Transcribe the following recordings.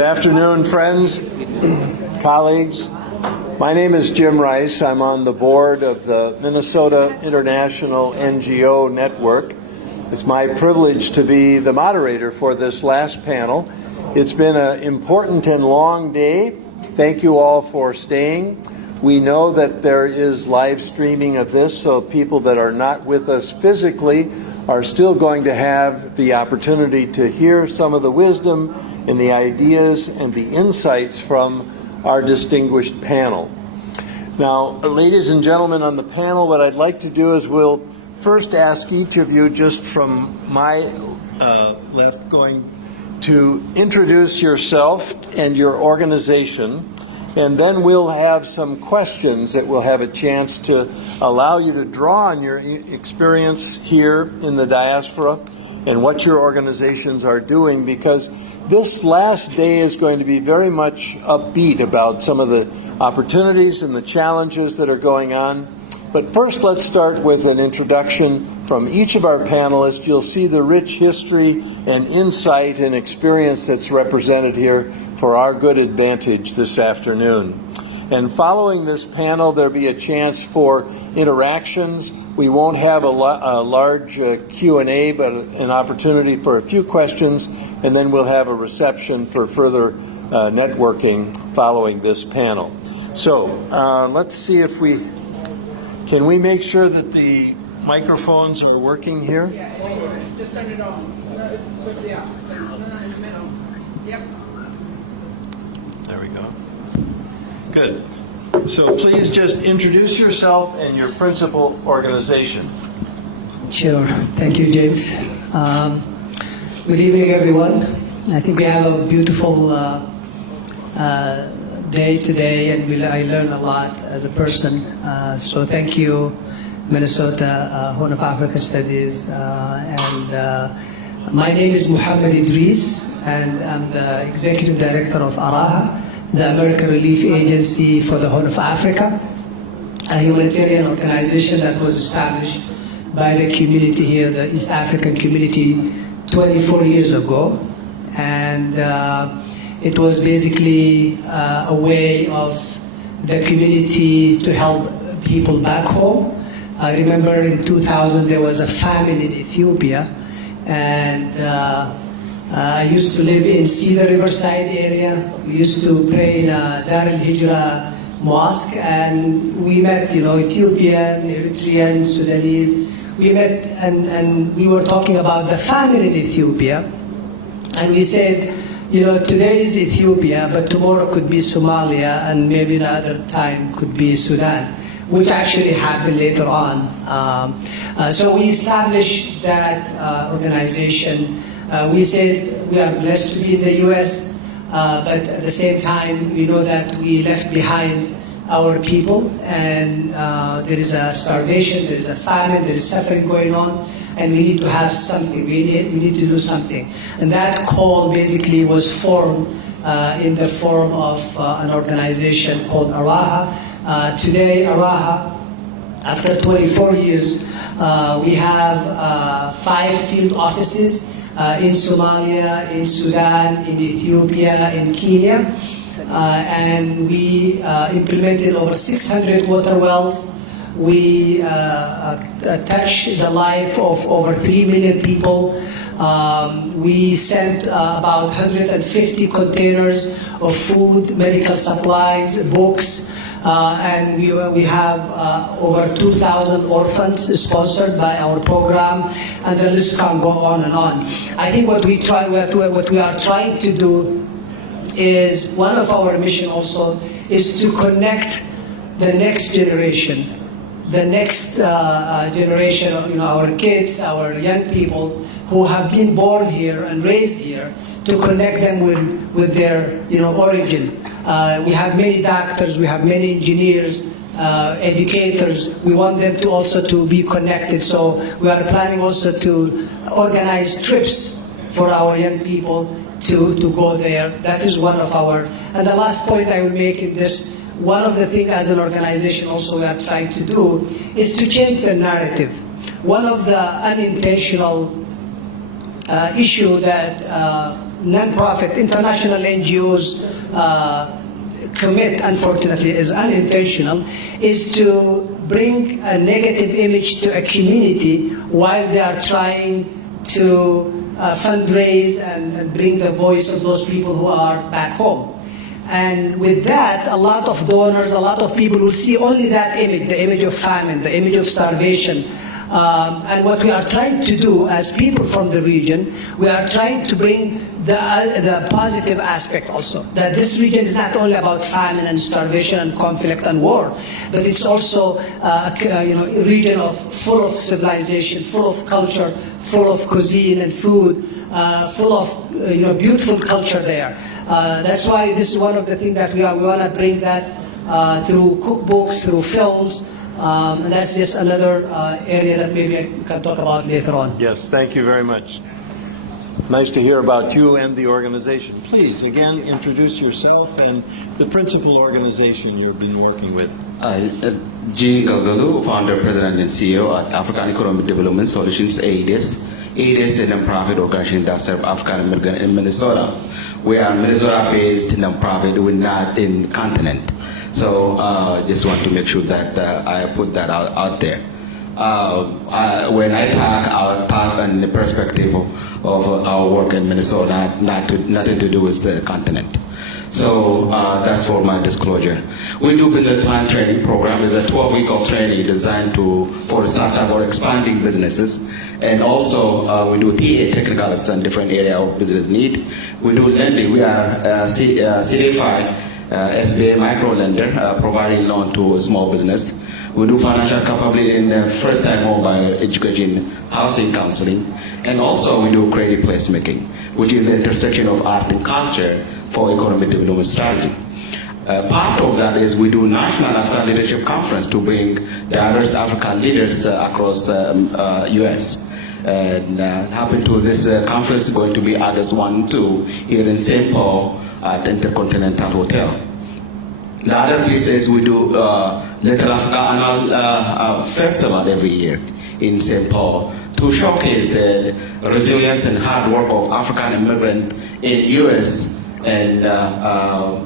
Good afternoon, friends, colleagues. My name is Jim Rice. I'm on the board of the Minnesota International NGO Network. It's my privilege to be the moderator for this last panel. It's been an important and long day. Thank you all for staying. We know that there is live streaming of this, so people that are not with us physically are still going to have the opportunity to hear some of the wisdom and the ideas and the insights from our distinguished panel. Now, ladies and gentlemen on the panel, what I'd like to do is we'll first ask each of you, just from my left, going to introduce yourself and your organization, and then we'll have some questions that we'll have a chance to allow you to draw on your experience here in the diaspora and what your organizations are doing, because this last day is going to be very much upbeat about some of the opportunities and the challenges that are going on. But first, let's start with an introduction from each of our panelists. You'll see the rich history and insight and experience that's represented here for our good advantage this afternoon. And following this panel, there'll be a chance for interactions. We won't have a large Q&A, but an opportunity for a few questions, and then we'll have a reception for further networking following this panel. So let's see if can we make sure that the microphones are working here? Yeah, just turn it on. Yeah, in the middle. Yep. There we go. Good. So please just introduce yourself and your principal organization. Sure. Thank you, James. Good evening, everyone. I think we have a beautiful day today, and I learned a lot as a person. So thank you, Minnesota Horn of Africa Studies. My name is Muhammad Idris, and I'm the Executive Director of ARAHA, the American Relief Agency for the Horn of Africa, a humanitarian organization that was established by the community here, the East African community, 24 years ago. And it was basically a way of the community to help people back home. I remember in 2000 there was a famine in Ethiopia, and I used to live in Cedar Riverside area. We used to pray in Dar al-Hijra Mosque, and we met, Ethiopian, Eritrean, Sudanese. We met, and we were talking about the famine in Ethiopia, and we said, today is Ethiopia, but tomorrow could be Somalia, and maybe another time could be Sudan, which actually happened later on. So we established that organization. We said we are blessed to be in the U.S., but at the same time, we know that we left behind our people, and there is a starvation, there is a famine, there is suffering going on, and we need to have something. We need to do something. And that call basically was formed in the form of an organization called ARAHA. Today, ARAHA, after 24 years, we have 5 field offices in Somalia, in Sudan, in Ethiopia, in Kenya. And we implemented over 600 water wells. We touched the life of over 3 million people. We sent about 150 containers of food, medical supplies, books, and we have over 2,000 orphans sponsored by our program, and the list can go on and on. I think what we are trying to do is, one of our mission also is to connect the next generation. The next generation of our kids, our young people who have been born here and raised here, to connect them with their origin. We have many doctors, we have many engineers, educators. We want them to also to be connected. So we are planning also to organize trips for our young people to go there. That is one of our. And the last point I will make in this, one of the things as an organization also we are trying to do is to change the narrative. One of the unintentional issue that non-profit international NGOs commit, unfortunately, is unintentional, is to bring a negative image to a community while they are trying to fundraise and bring the voice of those people who are back home. And with that, a lot of donors, a lot of people will see only that image, the image of famine, the image of starvation. And what we are trying to do as people from the region, we are trying to bring the positive aspect also. That this region is not only about famine and starvation and conflict and war, but it's also a region full of civilization, full of culture, full of cuisine and food, full of beautiful culture there. That's why this is one of the things that we want to bring that through cookbooks, through films. And that's just another area that maybe we can talk about later on. Yes, thank you very much. Nice to hear about you and the organization. Please, again, introduce yourself and the principal organization you've been working with. G. Galgalu, founder, president, and CEO at African Economic Development Solutions, AEDS. AEDS is a non-profit organization that serves African Americans in Minnesota. We are Minnesota-based non-profit. We're not in continent. So just want to make sure that I put that out there. When I talk, I'll talk in the perspective of our work in Minnesota, nothing to do with the continent. So that's for my disclosure. We do business plan training program. It's a 12-week of training designed for startup or expanding businesses. And also we do TA, technical assistance, different area of business need. We do lending. We are CDFI, SBA micro lender, providing loan to small business. We do financial capability in the first-time home buyer education, housing counseling, and also we do credit placemaking, which is the intersection of art and culture for economic development strategy. Part of that is we do National African Leadership Conference to bring diverse African leaders across the U.S. And happen to this conference is going to be August 1 and 2 here in St. Paul at Intercontinental Hotel. The other piece is we do Little Africa Annual Festival every year in St. Paul to showcase the resilience and hard work of African immigrants in U.S. and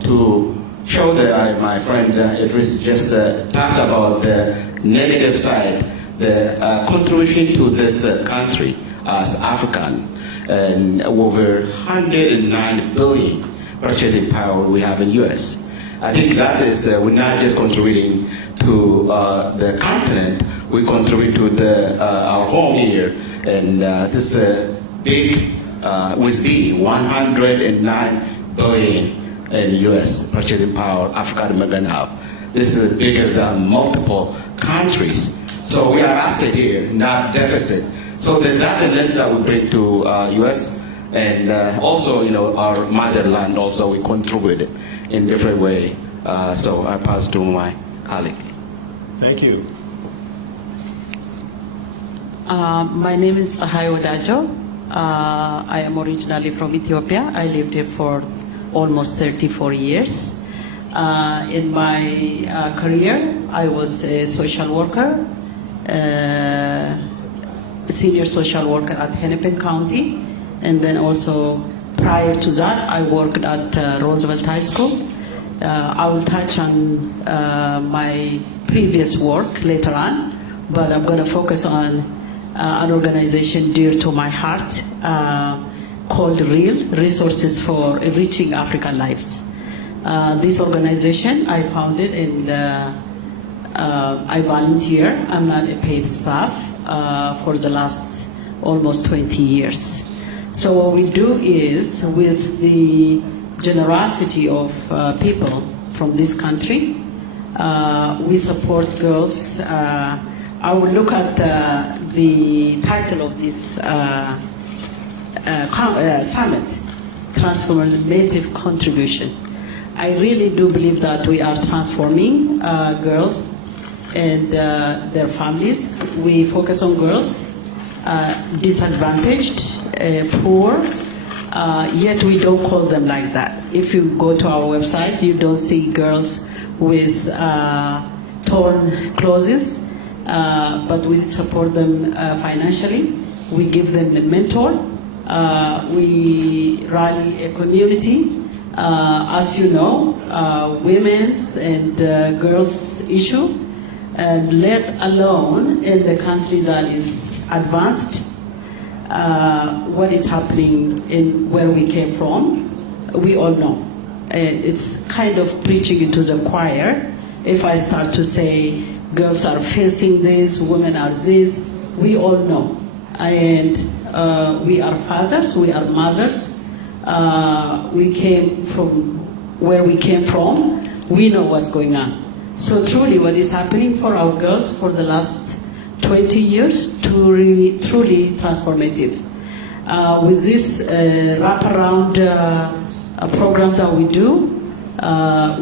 to show that my friend Idris just talked about the negative side, the contribution to this country as African, and over 109 billion purchasing power we have in U.S. I think that is, we're not just contributing to the continent, we contribute to our home here, and this is a big, with B, 109 billion in U.S. purchasing power African American have. This is bigger than multiple countries. So we are asset here, not deficit. So that the list that we bring to U.S. and also, our motherland also we contributed in different way. So I pass to my colleague. Thank you. My name is Sahayo Dajo. I am originally from Ethiopia. I lived here for almost 34 years. In my career, I was a social worker, senior social worker at Hennepin County, and then also prior to that, I worked at Roosevelt High School. I will touch on my previous work later on, but I'm going to focus on an organization dear to my heart called REAL, Resources for Enriching African Lives. This organization I founded and I volunteer. I'm not a paid staff for the last almost 20 years. So what we do is, with the generosity of people from this country, we support girls. I will look at the title of this summit, Transformative Contribution. I really do believe that we are transforming girls and their families. We focus on girls, disadvantaged, poor, yet we don't call them like that. If you go to our website, you don't see girls with torn clothes, but we support them financially. We give them a mentor, We rally a community. As you know, women's and girls' issue, and let alone in the country that is advanced, what is happening in where we came from, we all know. And it's kind of preaching into the choir. If I start to say girls are facing this, women are this, we all know. And we are fathers, we are mothers. We came from where we came from. We know what's going on. So truly what is happening for our girls for the last 20 years, truly transformative. With this wraparound program that we do,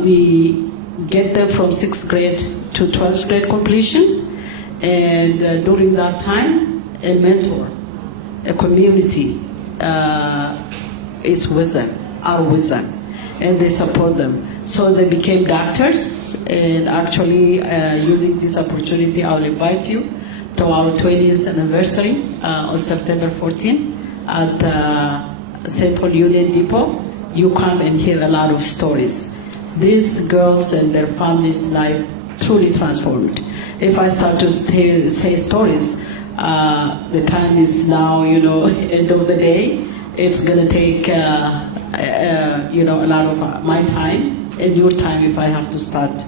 we get them from 6th grade to 12th grade completion, and during that time, a mentor, a community is with them, are with them, and they support them. So they became doctors, and actually using this opportunity, I'll invite you to our 20th anniversary on September 14 at St. Paul Union Depot. You come and hear a lot of stories. These girls and their families' life truly transformed. If I start to say stories, the time is now, end of the day. It's gonna take, a lot of my time and your time if I have to start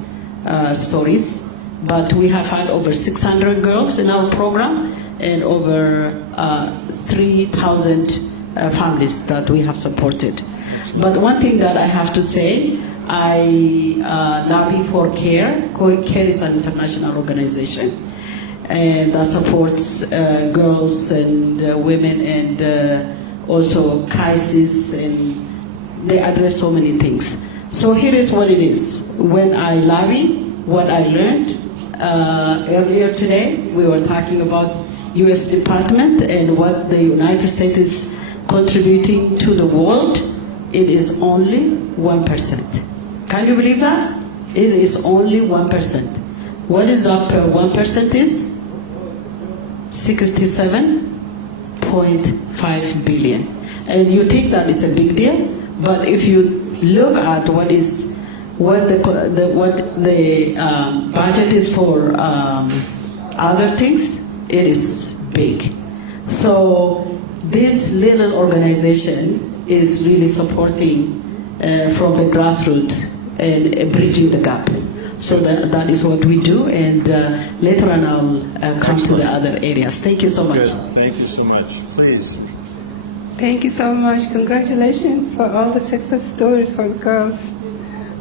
stories. But we have had over 600 girls in our program and over 3,000 families that we have supported. But one thing that I have to say, I lobby for CARE. CARE is an international organization, and that supports girls and women, and also crisis, and they address so many things. So here is what it is. When I lobby, what I learned earlier today, we were talking about U.S. Department and what the United States is contributing to the world. It is only 1%. Can you believe that? It is only 1%. What is that per 1% is? 67.5 billion. And you think that is a big deal, but if you look at what the budget is for other things, it is big. So this little organization is really supporting from the grassroots and bridging the gap. So that is what we do, and later on I'll come to the other areas. Thank you so much. Good. Thank you so much. Please. Thank you so much. Congratulations for all the success stories for the girls.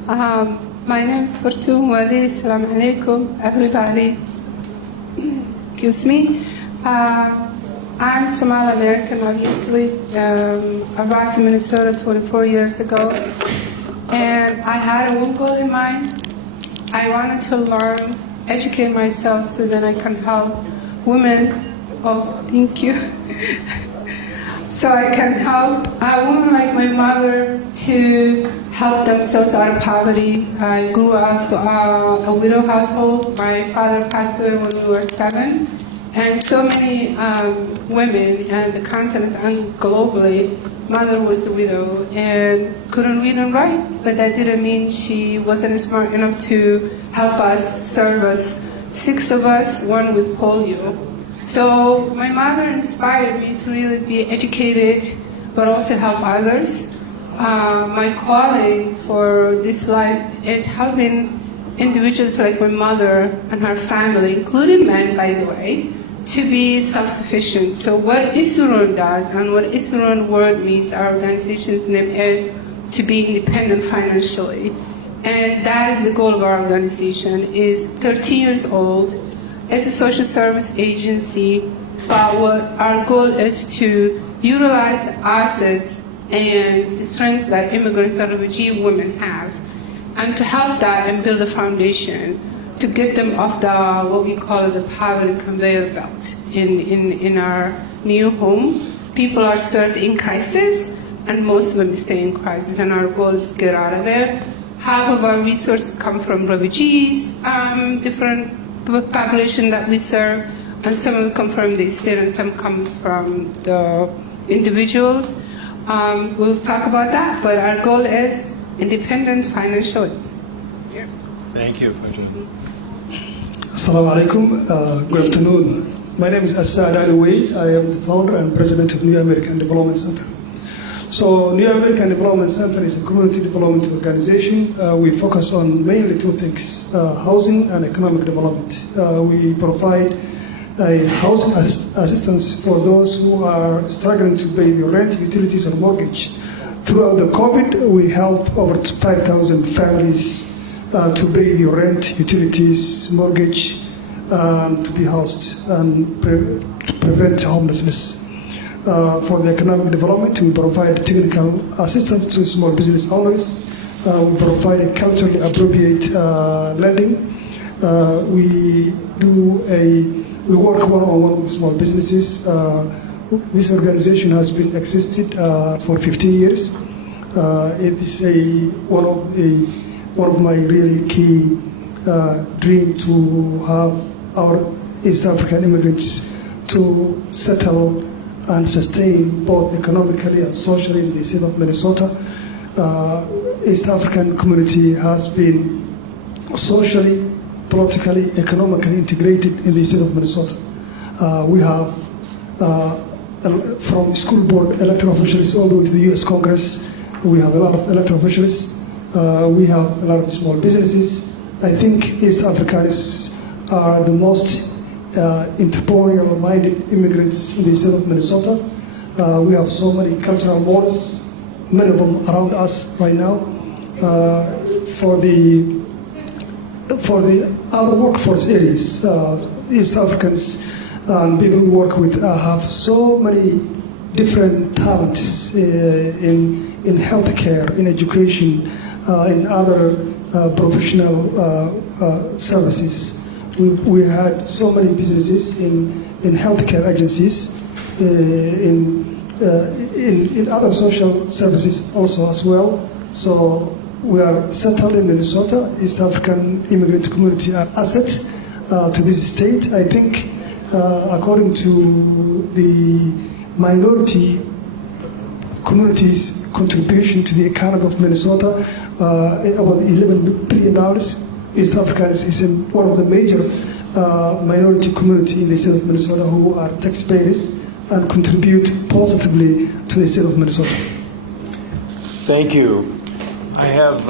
My name is Fortun Wali. Assalamu alaikum, everybody. Excuse me. I'm Somali American, obviously. Arrived in Minnesota 24 years ago. And I had one goal in mind. I wanted to learn, educate myself so that I can help women. Oh, thank you. So I can help a woman like my mother to help themselves out of poverty. I grew up a widow household. My father passed away when we were 7. And so many women in the continent and globally, mother was a widow and couldn't read and write, but that didn't mean she wasn't smart enough to help us, serve us. 6 of us, one with polio. So my mother inspired me to really be educated, but also help others. My calling for this life is helping individuals like my mother and her family, including men, by the way, to be self-sufficient. So what Issurun does and what Issurun word means, our organization's name is to be independent financially. And that is the goal of our organization, is 13 years old. It's a social service agency, but what our goal is to utilize the assets and the strengths that immigrants and refugee women have, and to help that and build a foundation to get them off the, what we call the poverty conveyor belt in our new home. People are served in crisis, and most of them stay in crisis, and our goal is to get out of there. Half of our resources come from refugees, different population that we serve, and some of them come from the state and some comes from the individuals. We'll talk about that, but our goal is independence financially. Thank you, Fajr. Assalamu alaikum. Good afternoon. My name is Assad Alaway. I am the founder and president of New American Development Center. So New American Development Center is a community development organization. We focus on mainly two things, housing and economic development. We provide housing assistance for those who are struggling to pay the rent, utilities, or mortgage. Throughout the COVID, we helped over 5,000 families to pay the rent, utilities, mortgage, to be housed and to prevent homelessness. For the economic development, we provide technical assistance to small business owners. We provide a culturally appropriate lending. We work one-on-one with small businesses. This organization has been existed for 15 years. It is one of my really key dream to have our East African immigrants to settle and sustain both economically and socially in the state of Minnesota. East African community has been socially, politically, economically integrated in the state of Minnesota. We have from school board elected officials all the way to the U.S. Congress, we have a lot of elected officials. We have a lot of small businesses. I think East Africans are the most entrepreneurial-minded immigrants in the state of Minnesota. We have so many cultural malls, many of them around us right now. For the other workforce areas, East Africans and people we work with have so many different talents in healthcare, in education, in other professional services. We had so many businesses in healthcare agencies, in other social services also as well. So we are settled in Minnesota. East African immigrant community are asset to this state. I think according to the minority communities' contribution to the economy of Minnesota, about $11 billion. East Africa is one of the major minority community in the state of Minnesota who are taxpayers and contribute positively to the state of Minnesota. Thank you. I have,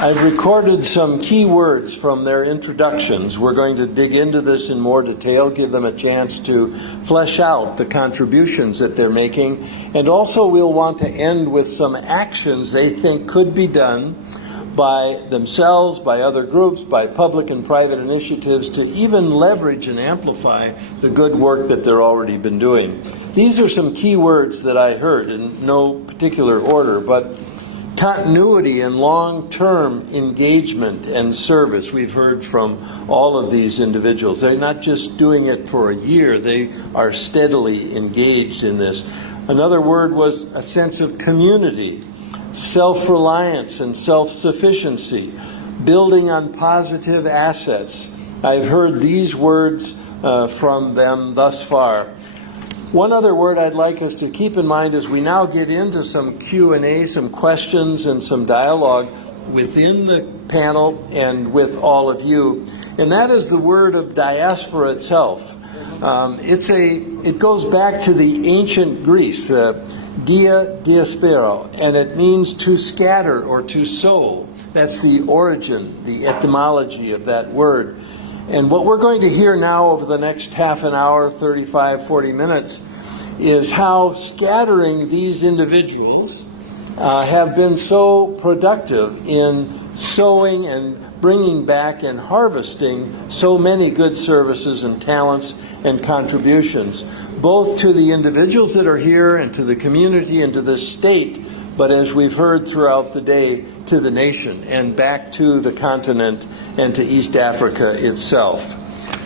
I've recorded some key words from their introductions. We're going to dig into this in more detail, give them a chance to flesh out the contributions that they're making, and also we'll want to end with some actions they think could be done by themselves, by other groups, by public and private initiatives to even leverage and amplify the good work that they're already been doing. These are some key words that I heard in no particular order, but continuity and long-term engagement and service. We've heard from all of these individuals. They're not just doing it for a year, they are steadily engaged in this. Another word was a sense of community, self-reliance and self-sufficiency, building on positive assets. I've heard these words from them thus far. One other word I'd like us to keep in mind as we now get into some Q&A, some questions and some dialogue within the panel and with all of you, and that is the word of diaspora itself. It goes back to the ancient Greece, Diaspora, and it means to scatter or to sow. That's the origin, the etymology of that word. And what we're going to hear now over the next half an hour, 35, 40 minutes, is how scattering these individuals have been so productive in sowing and bringing back and harvesting so many good services and talents and contributions, both to the individuals that are here and to the community and to the state, but as we've heard throughout the day, to the nation and back to the continent and to East Africa itself.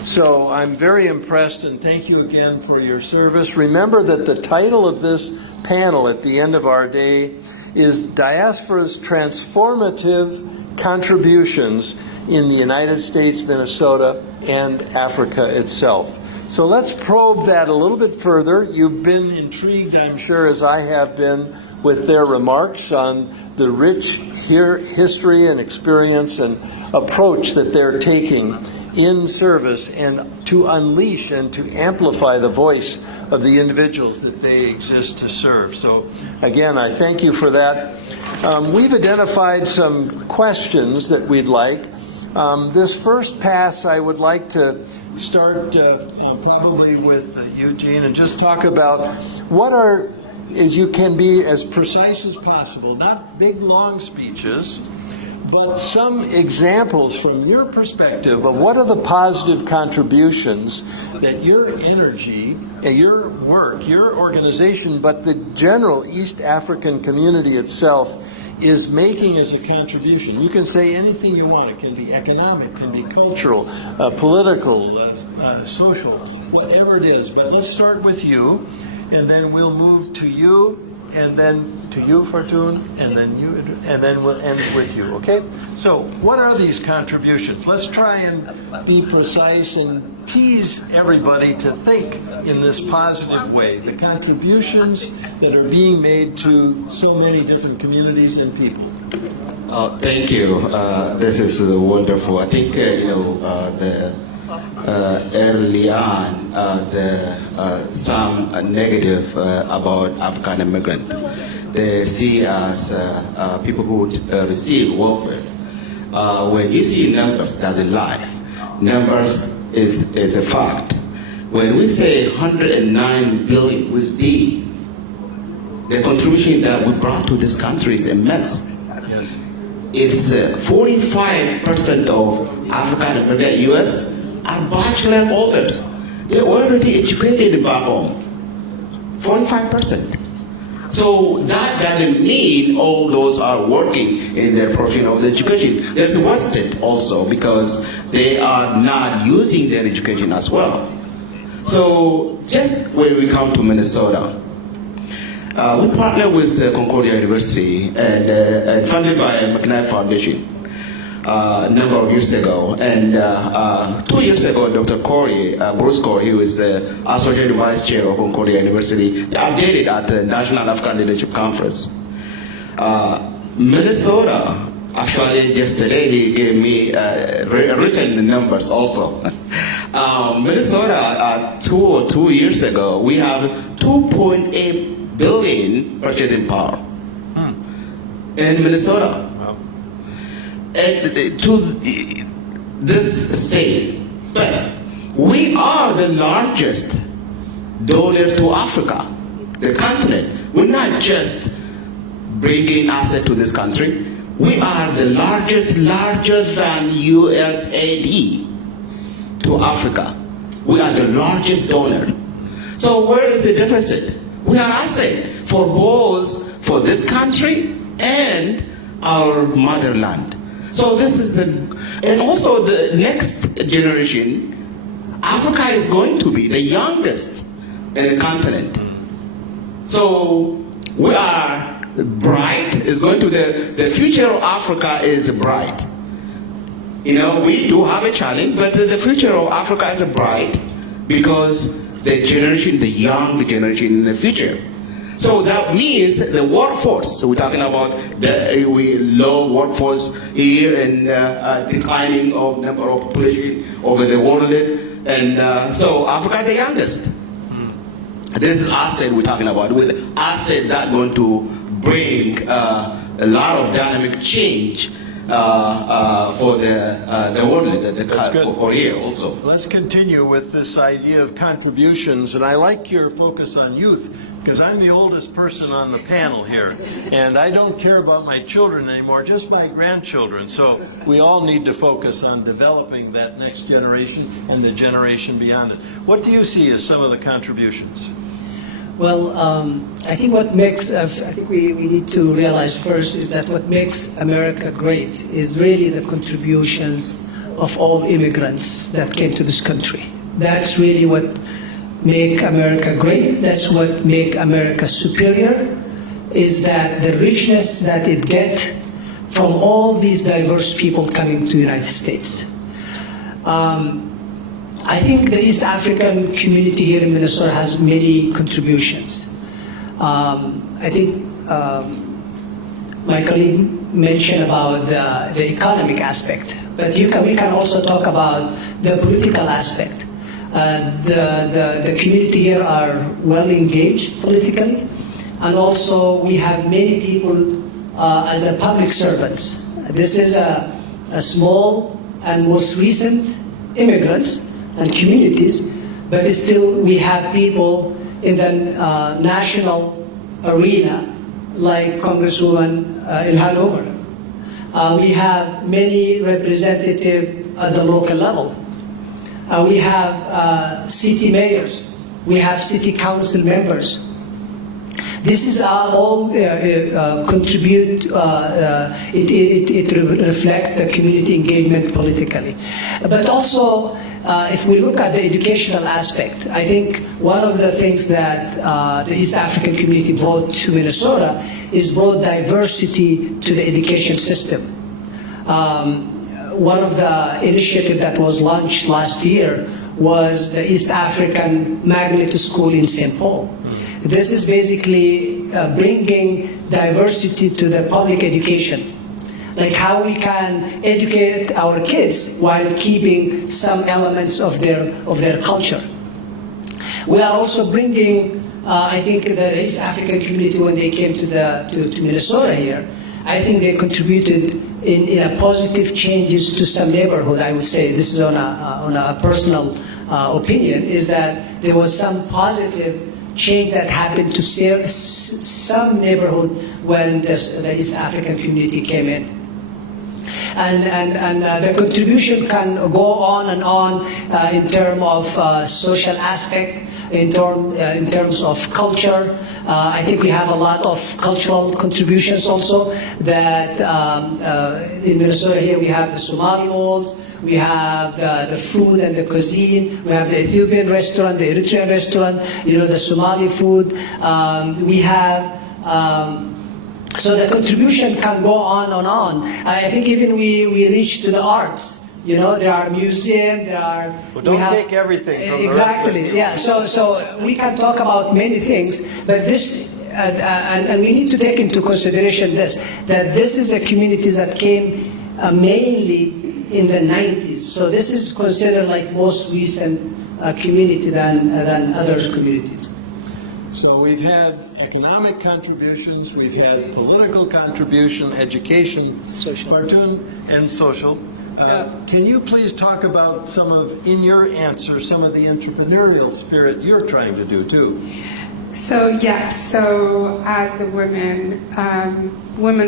So I'm very impressed, and thank you again for your service. Remember that the title of this panel at the end of our day is Diaspora's Transformative Contributions in the United States, Minnesota, and Africa itself. So let's probe that a little bit further. You've been intrigued, I'm sure, as I have been, with their remarks on the rich history and experience and approach that they're taking in service and to unleash and to amplify the voice of the individuals that they exist to serve. So again, I thank you for that. We've identified some questions that we'd like. This first pass, I would like to start probably with Eugene and just talk about what are, as you can be as precise as possible, not big long speeches, but some examples from your perspective of what are the positive contributions that your energy, your work, your organization, but the general East African community itself is making as a contribution. You can say anything you want. It can be economic, can be cultural, political, social, whatever it is. But let's start with you, and then we'll move to you, and then to you, Fortune, and then you, and then we'll end with you, okay? So what are these contributions? Let's try and be precise and tease everybody to think in this positive way, the contributions that are being made to so many different communities and people. Thank you. This is wonderful. I think, early on, some negative about African immigrant. They see us people who receive welfare. When you see numbers, that's a lie. Numbers is a fact. When we say 109 billion with D, the contribution that we brought to this country is immense. Yes. It's 45% of African immigrant U.S. are bachelor holders. They're already educated back home. 45%. So that doesn't mean all those are working in their profession of education. There's wasted also because they are not using their education as well. So just when we come to Minnesota, we partner with Concordia University and funded by MNIHAS Foundation a number of years ago. And 2 years ago, Dr. Corey, Bruce Corey, who is Associate Vice Chair of Concordia University, updated at the National African Leadership Conference. Minnesota, actually just today, he gave me recent numbers also. Minnesota, 2 years ago, we have 2.8 billion purchasing power in Minnesota. To this state, but we are the largest donor to Africa, the continent. We're not just bringing assets to this country. We are the largest, larger than USAID to Africa. We are the largest donor. So where is the deficit? We are asset for both for this country and our motherland. So this is and also the next generation, Africa is going to be the youngest in the continent. So we are bright, is going to the future of Africa is bright. You know, we do have a challenge, but the future of Africa is bright because the generation, the young generation in the future. So that means the workforce, we're talking about the low workforce here and declining of number of population over the world. And so Africa the youngest. This is asset we're talking about, with asset that going to bring a lot of dynamic change for the world, for here also. Let's continue with this idea of contributions, and I like your focus on youth, because I'm the oldest person on the panel here, and I don't care about my children anymore, just my grandchildren. So we all need to focus on developing that next generation and the generation beyond it. What do you see as some of the contributions? Well, I think what makes, I think we need to realize first is that what makes America great is really the contributions of all immigrants that came to this country. That's really what make America great. That's what make America superior, is that the richness that it gets from all these diverse people coming to the United States. I think the East African community here in Minnesota has many contributions. I think my colleague mentioned about the economic aspect, but we can also talk about the political aspect. The community here are well engaged politically, and also we have many people as a public servants. This is a small and most recent immigrants and communities, but still we have people in the national arena like Congresswoman Ilhan Omar. We have many representatives at the local level. We have city mayors. We have city council members. This is all contribute, it reflects the community engagement politically. But also, if we look at the educational aspect, I think one of the things that the East African community brought to Minnesota is brought diversity to the education system. One of the initiatives that was launched last year was the East African Magnet School in St. Paul. This is basically bringing diversity to the public education, like how we can educate our kids while keeping some elements of their culture. We are also bringing, I think, the East African community when they came to Minnesota here. I think they contributed in a positive changes to some neighborhood. I would say this is on a personal opinion, is that there was some positive change that happened to some neighborhood when the East African community came in. And the contribution can go on and on in terms of social aspect, in terms of culture. I think we have a lot of cultural contributions also that in Minnesota here we have the Somali malls, we have the food and the cuisine, we have the Ethiopian restaurant, the Eritrean restaurant, the Somali food. We have so the contribution can go on and on. I think even we reach to the arts. There are museums, there are... Well, don't take everything from exactly, the rest yeah. So we can talk about many things, but this, and we need to take into consideration that this is a community that came mainly in the 90s. So this is considered like most recent community than other communities. So we've had economic contributions, we've had political contribution, education, Social. cartoon, and social. Can you please talk about in your answer, some of the entrepreneurial spirit you're trying to do too? So as a women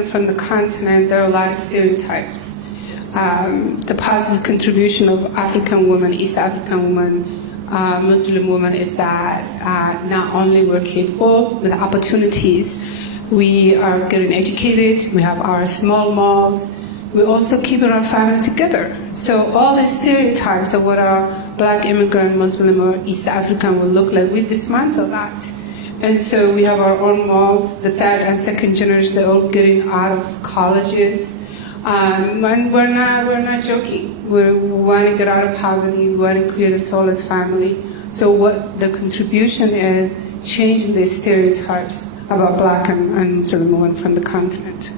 from the continent, there are a lot of stereotypes. The positive contribution of African women, East African women, Muslim women is that not only we're capable with opportunities, we are getting educated, we have our small malls, we're also keeping our family together. So all the stereotypes of what our Black immigrant, Muslim, or East African will look like, we dismantle that. And so we have our own malls, the third and second generation, they're all getting out of colleges. And we're not joking. We want to get out of poverty, we want to create a solid family. So what the contribution is, changing the stereotypes about Black and Muslim women from the continent.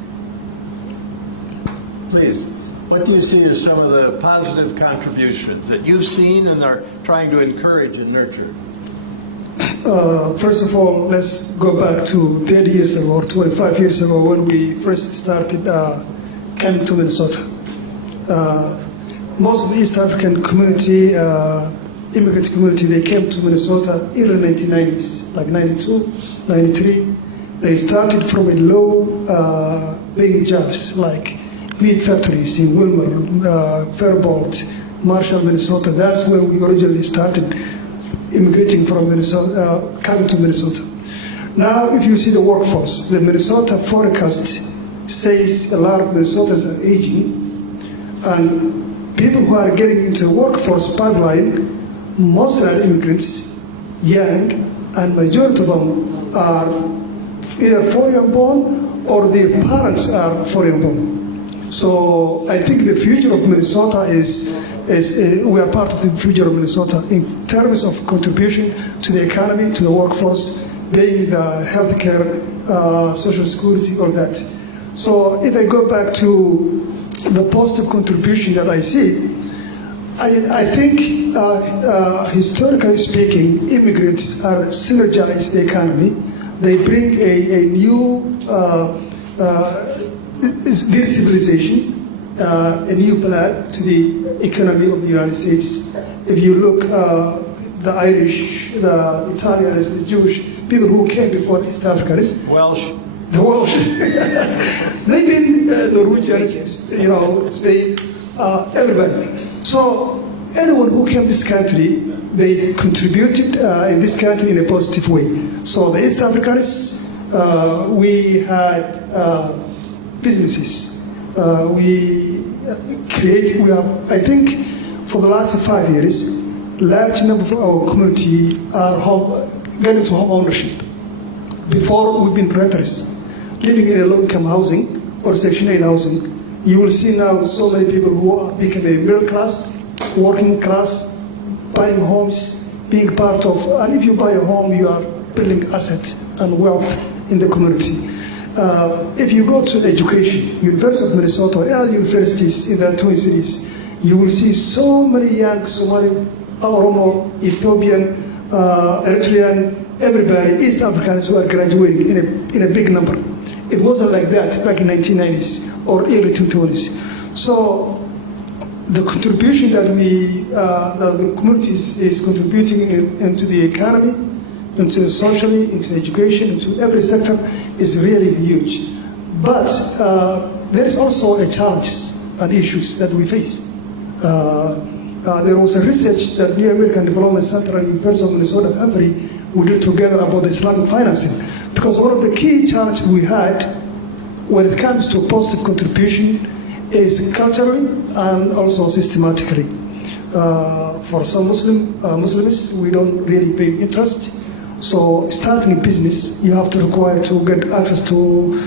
Please, what do you see as some of the positive contributions that you've seen and are trying to encourage and nurture? First of all, let's go back to 30 years ago or 25 years ago when we first started coming to Minnesota. Most of the East African community, immigrant community, they came to Minnesota in the 1990s, like 92, 93. They started from a low paying jobs like meat factories in Wilmer, Faribault, Marshall, Minnesota. That's where we originally started immigrating from Minnesota, coming to Minnesota. Now, if you see the workforce, the Minnesota forecast says a lot of Minnesotans are aging, and people who are getting into the workforce pipeline, most are immigrants, young, and majority of them are either foreign born or their parents are foreign born. So I think the future of Minnesota is we are part of the future of Minnesota in terms of contribution to the economy, to the workforce, being the healthcare, social security, all that. So if I go back to the positive contribution that I see, I think historically speaking, immigrants are synergize the economy. They bring a new civilization, a new blood to the economy of the United States. If you look, the Irish, the Italians, the Jewish, people who came before East Africans. Welsh. The Welsh. They've been Norwegians, Spain, everybody. So anyone who came to this country, they contributed in this country in a positive way. So the East Africans, we had businesses. We have, I think, for the last 5 years, large number of our community are getting to home ownership. Before, we've been renters, living in a low-income housing or Section 8 housing. You will see now so many people who are becoming middle class, working class, buying homes, being part of, and if you buy a home, you are building assets and wealth in the community. If you go to education, University of Minnesota, or other universities in the Twin Cities, you will see so many young Somali, Oromo, Ethiopian, Eritrean, everybody, East Africans who are graduating in a big number. It wasn't like that back in 1990s or early 2000s. So the contribution that the community is contributing into the economy, into socially, into education, into every sector is really huge. But there is also a challenge and issues that we face. There was a research that New American Development Center and University of Minnesota we did together about Islamic financing. Because one of the key challenges we had when it comes to positive contribution is culturally and also systematically. For some Muslims, we don't really pay interest. So starting a business, you have to require to get access to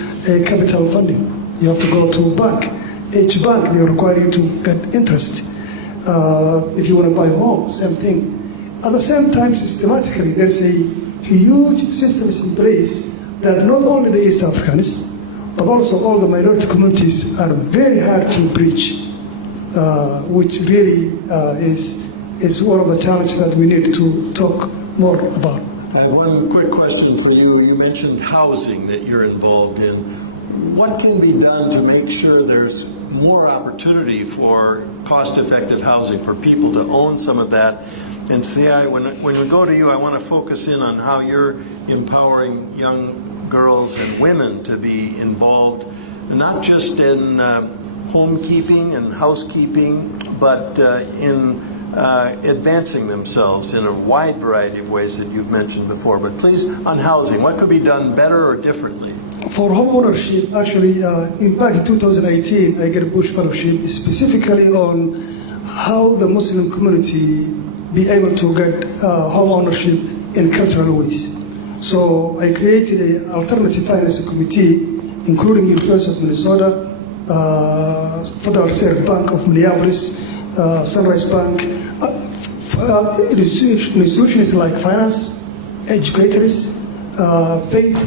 capital funding. You have to go to a bank. Each bank, they require you to get interest. If you want to buy a home, same thing. At the same time, systematically, there's a huge systems in place that not only the East Africans, but also all the minority communities are very hard to breach, which really is one of the challenges that we need to talk more about. I have one quick question for you. You mentioned housing that you're involved in. What can be done to make sure there's more opportunity for cost-effective housing for people to own some of that? And when we go to you, I want to focus in on how you're empowering young girls and women to be involved, not just in homekeeping and housekeeping, but in advancing themselves in a wide variety of ways that you've mentioned before. But please, on housing, what could be done better or differently? For home ownership, actually, back in 2018, I get a Bush Fellowship specifically on how the Muslim community be able to get home ownership in cultural ways. So I created an alternative financing committee, including University of Minnesota, Federal Reserve Bank of Minneapolis, Sunrise Bank, institutions like finance, educators, faith,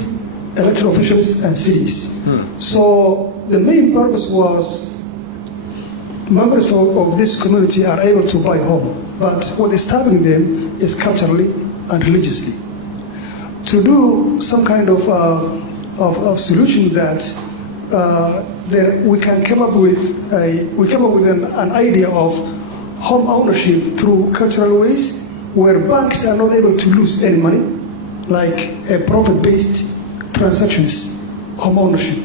elected officials, and cities. So the main purpose was members of this community are able to buy home, but what is stopping them is culturally and religiously. To do some kind of solution that we can come up with an idea of home ownership through cultural ways, where banks are not able to lose any money, like a profit-based transactions, home ownership,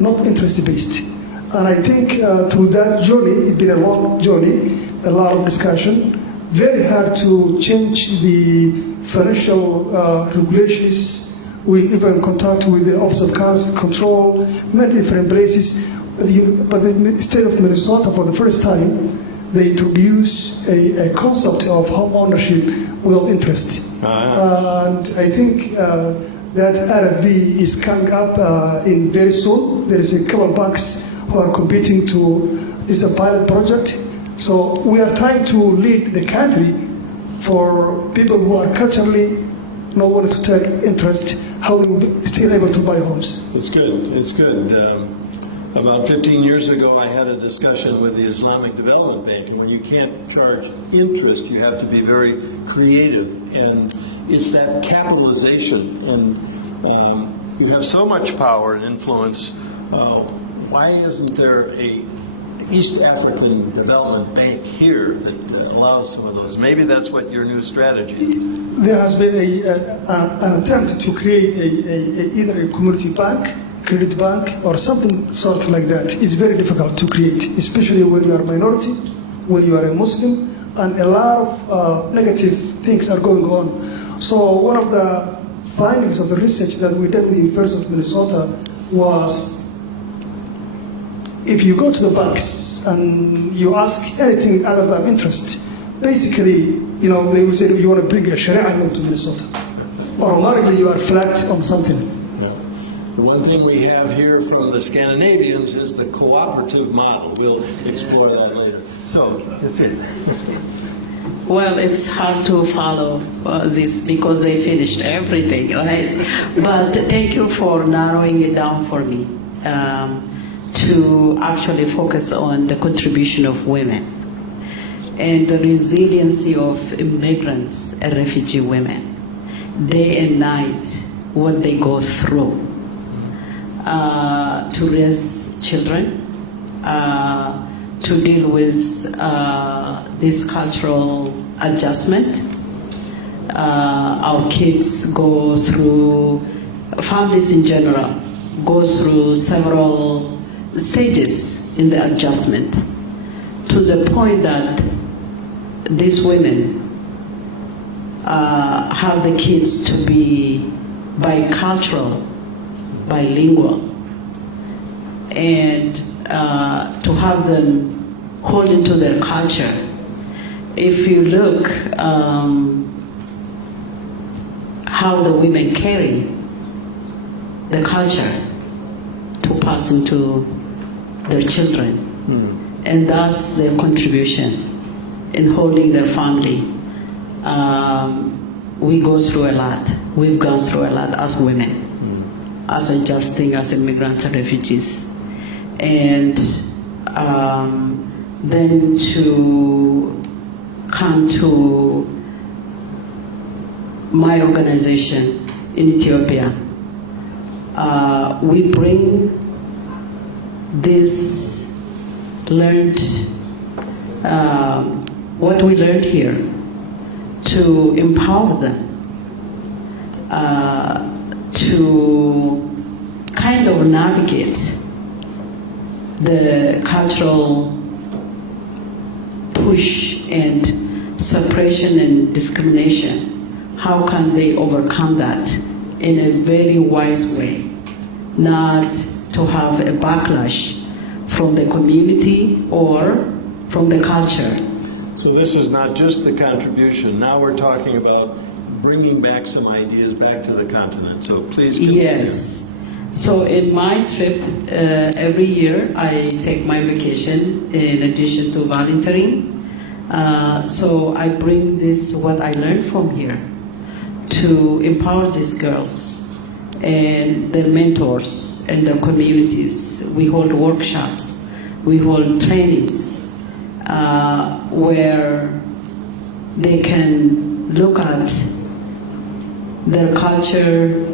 not interest-based. And I think through that journey, it's been a long journey, a lot of discussion, very hard to change the financial regulations. We even contact with the Office of Currency Control, many different places. But the state of Minnesota, for the first time, they introduced a concept of home ownership without interest. And I think that RFB is coming up in very soon. There is a couple of banks who are competing to, it's a pilot project, So we are trying to lead the country for people who are culturally not willing to take interest, how they will be still able to buy homes. It's good. It's good. About 15 years ago, I had a discussion with the Islamic Development Bank, and when you can't charge interest, you have to be very creative, and it's that capitalization, and you have so much power and influence. Why isn't there a East African Development Bank here that allows some of those? Maybe that's what your new strategy is. There has been an attempt to create either a community bank, credit bank, or something sort like that. It's very difficult to create, especially when you are a minority, when you are a Muslim, and a lot of negative things are going on. So one of the findings of the research that we did with the University of Minnesota was, if you go to the banks and you ask anything other than interest, basically, they will say, you want to bring a Sharia law to Minnesota. Automatically, you are flat on something. The one thing we have here from the Scandinavians is the cooperative model. We'll explore that later. So, that's it. Well, it's hard to follow this because they finished everything, right? But thank you for narrowing it down for me to actually focus on the contribution of women and the resiliency of immigrants and refugee women, day and night, what they go through to raise children, to deal with this cultural adjustment. Our kids go through, families in general, go through several stages in the adjustment, to the point that these women have the kids to be bicultural, bilingual, and to have them hold into their culture. If you look how the women carry the culture to pass into their children, and that's their contribution in holding their family. We go through a lot. We've gone through a lot as women, as adjusting as immigrants and refugees. And then to come to my organization in Ethiopia, we bring this learned, what we learned here, to empower them, to kind of navigate the cultural push and suppression and discrimination. How can they overcome that in a very wise way, not to have a backlash from the community or from the culture? So this is not just the contribution. Now we're talking about bringing back some ideas back to the continent. So please continue. Yes. So in my trip, every year I take my vacation in addition to volunteering. So I bring this, what I learned from here, to empower these girls and their mentors and their communities. We hold workshops, we hold trainings where they can look at their culture.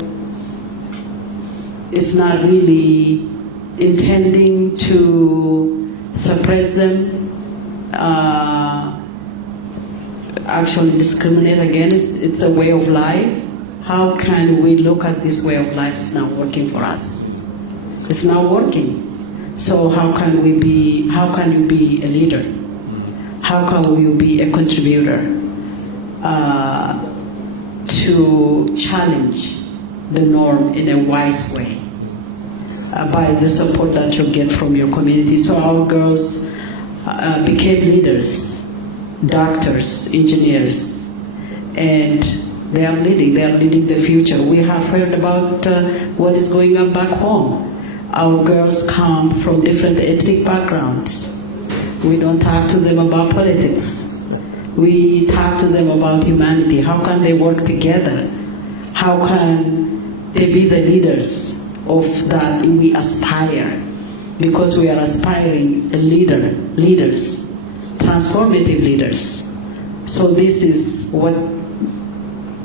Is not really intending to suppress them, actually discriminate against. It's a way of life. How can we look at this way of life? It's not working for us. It's not working. So how can you be a leader? How can you be a contributor to challenge the norm in a wise way by the support that you get from your community? So our girls became leaders, doctors, engineers, and they are leading the future. We have heard about what is going on back home. Our girls come from different ethnic backgrounds, We don't talk to them about politics. We talk to them about humanity. How can they work together? How can they be the leaders of that we aspire? Because we are aspiring leaders, transformative leaders. So this is what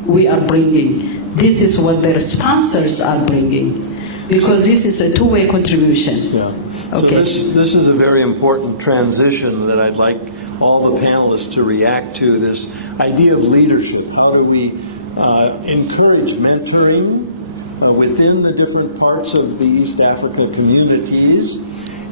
we are bringing. This is what their sponsors are bringing. Because this is a two-way contribution. Yeah. So Okay. this is a very important transition that I'd like all the panelists to react to, this idea of leadership. How do we encourage mentoring within the different parts of the East Africa communities,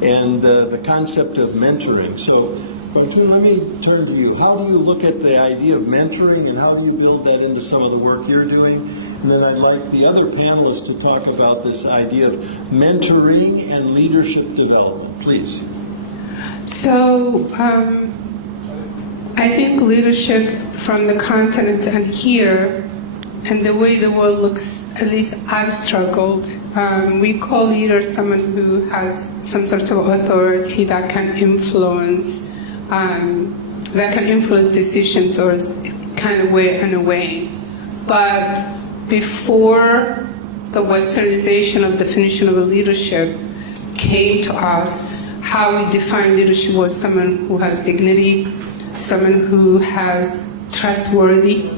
and the concept of mentoring. So, Bamtoon, let me turn to you. How do you look at the idea of mentoring, and how do you build that into some of the work you're doing? And then I'd like the other panelists to talk about this idea of mentoring and leadership development. Please. So, I think leadership from the continent and here, and the way the world looks, at least I've struggled. We call leader someone who has some sort of authority that can influence decisions, or is kind of way in a way. But before the westernization of definition of a leadership came to us, how we define leadership was someone who has dignity, someone who has trustworthy,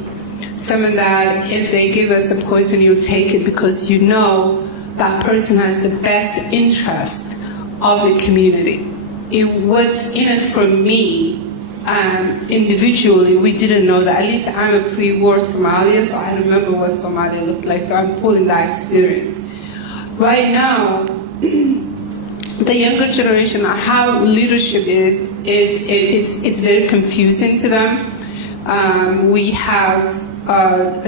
someone that if they give us a poison, you take it because you know that person has the best interest of the community. It was in it for me. Individually, we didn't know that. At least I'm a pre-war Somalia, so I remember what Somalia looked like, so I'm pulling that experience. Right now, the younger generation, how leadership is it's very confusing to them. We have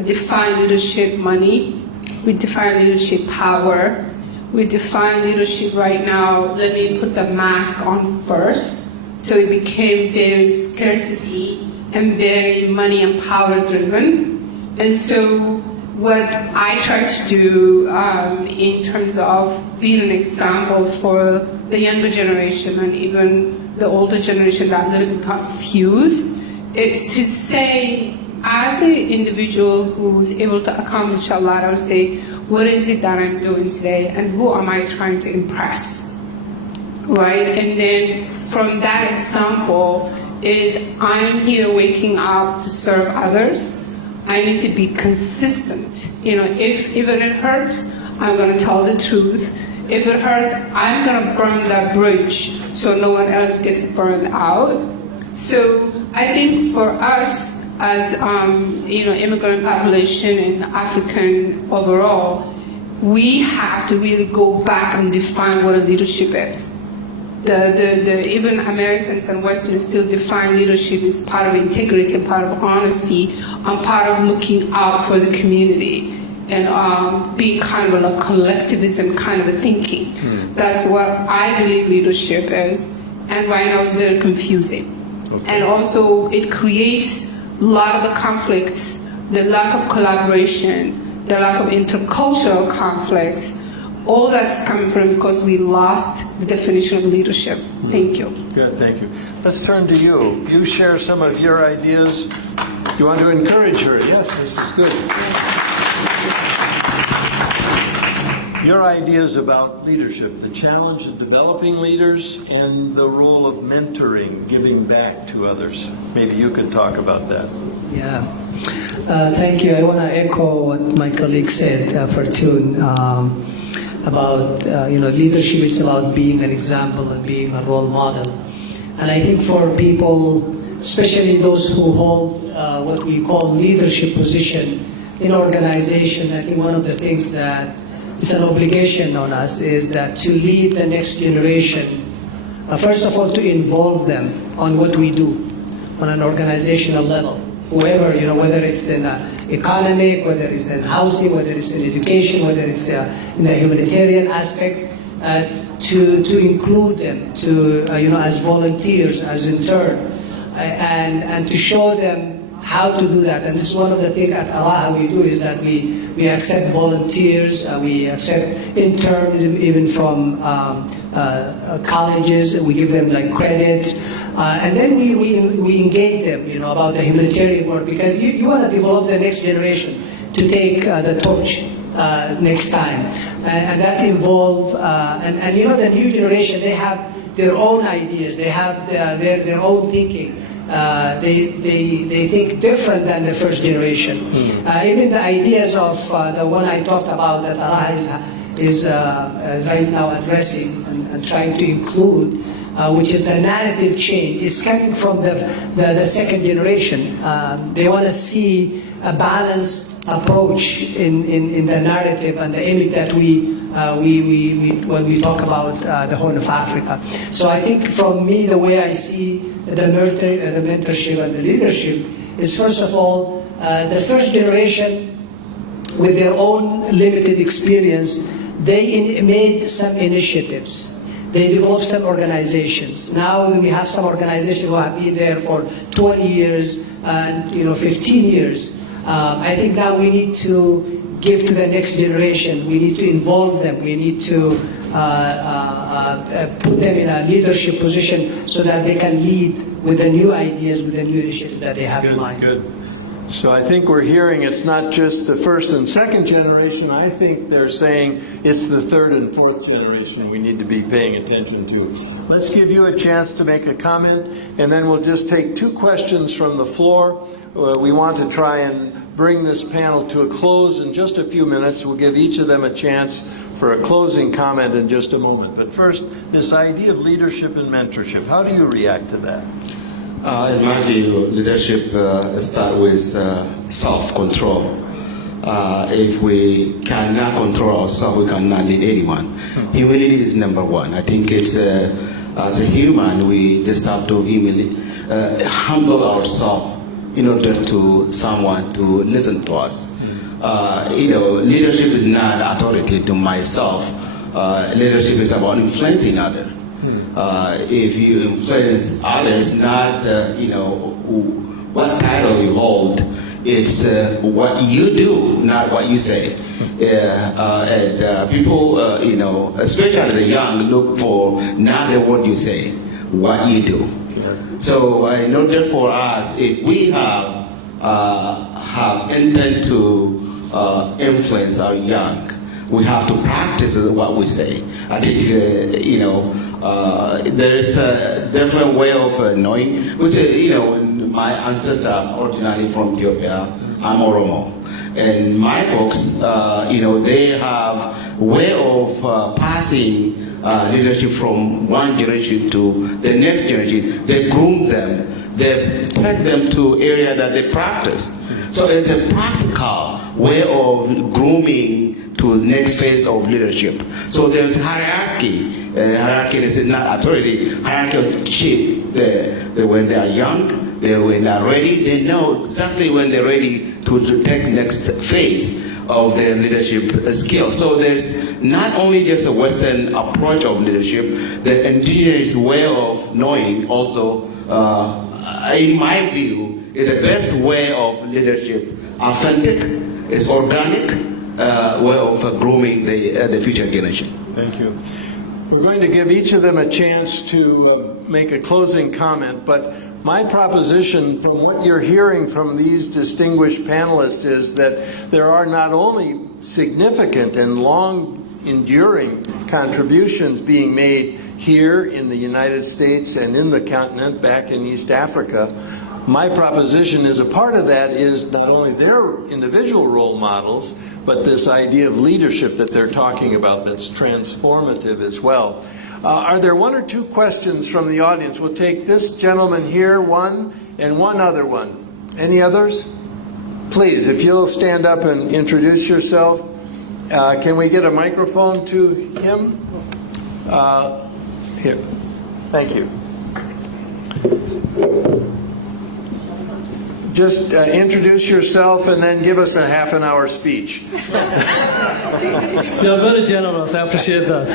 define leadership money, we define leadership power, we define leadership right now, let me put the mask on first. So it became very scarcity and very money and power driven. And so what I try to do in terms of being an example for the younger generation and even the older generation that a little bit confused is to say, as an individual who's able to accomplish a lot, I would say, what is it that I'm doing today and who am I trying to impress, right? And then from that example is I'm here waking up to serve others. I need to be consistent. You know, if even it hurts, I'm going to tell the truth. If it hurts, I'm going to burn that bridge so no one else gets burned out. So I think for us, as immigrant population and African overall, we have to really go back and define what a leadership is. Even Americans and Westerners still define leadership as part of integrity, and part of honesty, and part of looking out for the community, and being kind of a collectivism kind of a thinking. That's what I believe leadership is, and right now it's very confusing. Okay. And also it creates a lot of the conflicts, the lack of collaboration, the lack of intercultural conflicts. All that's coming from because we lost the definition of leadership. Thank you. Good, thank you. Let's turn to you. You share some of your ideas. You want to encourage her? Yes, this is good. Your ideas about leadership, the challenge of developing leaders, and the role of mentoring, giving back to others. Maybe you could talk about that. Yeah. Thank you. I want to echo what my colleague said, Fortune, about leadership. It's about being an example and being a role model. And I think for people, especially those who hold what we call leadership position in organization, I think one of the things that is an obligation on us is that to lead the next generation, first of all, to involve them on what we do on an organizational level. Whoever, whether it's in economic, whether it's in housing, whether it's in education, whether it's in the humanitarian aspect, to include them, as volunteers, as interns, and to show them how to do that. And this is one of the things at Araha we do, is that we accept volunteers, we accept interns even from colleges. We give them like credits. And then we engage them, about the humanitarian work, because you want to develop the next generation to take the torch next time. And that involve, and the new generation, they have their own ideas, they have their own thinking. They think different than the first generation. Even the ideas of the one I talked about that Araha is right now addressing and trying to include, which is the narrative change. It's coming from the second generation. They want to see a balanced approach in the narrative and the image that we when we talk about the Horn of Africa. So I think from me, the way I see the mentorship and the leadership is, first of all, the first generation with their own limited experience, they made some initiatives. They developed some organizations. Now we have some organizations who have been there for 20 years and 15 years. I think now we need to give to the next generation. We need to involve them. We need to put them in a leadership position so that they can lead with the new ideas, with the new initiatives that they have in mind. Good. So I think we're hearing it's not just the first and second generation. I think they're saying it's the third and fourth generation we need to be paying attention to. Let's give you a chance to make a comment, and then we'll just take 2 questions from the floor. We want to try and bring this panel to a close in just a few minutes. We'll give each of them a chance for a closing comment in just a moment. But first, this idea of leadership and mentorship, how do you react to that? In my view, leadership starts with self-control. If we cannot control ourselves, we cannot lead anyone. Humility is number one. I think it's as a human, we just have to humble ourselves in order to someone to listen to us. Leadership is not authority to myself. Leadership is about influencing others. If you influence others, not what title you hold, it's what you do, not what you say. And people, especially the young, look for not the word you say, what you do. So in order for us, if we have intent to influence our young, we have to practice what we say. I think there is a different way of knowing. Which my ancestors are originally from Ethiopia. I'm Oromo, and my folks, they have way of passing leadership from one generation to the next generation. They groom them. They take them to area that they practice. So it's a practical way of grooming to the next phase of leadership. So there's hierarchy. Hierarchy is not authority. Hierarchy of leadership. When they are young, when they are ready, they know exactly when they're ready to take next phase of their leadership skill. So there's not only just a Western approach of leadership, the indigenous way of knowing also, in my view, is the best way of leadership. Authentic, is organic way of grooming the future generation. Thank you. We're going to give each of them a chance to make a closing comment, but my proposition from what you're hearing from these distinguished panelists is that there are not only significant and long-enduring contributions being made here in the United States and in the continent, back in East Africa. My proposition is a part of that is not only their individual role models, but this idea of leadership that they're talking about that's transformative as well. Are there 1 or 2 questions from the audience? We'll take this gentleman here, one, and one other one. Any others? Please, if you'll stand up and introduce yourself. Can we get a microphone to him? Here. Thank you. Just introduce yourself and then give us a half-an-hour speech. You're very generous. I appreciate that.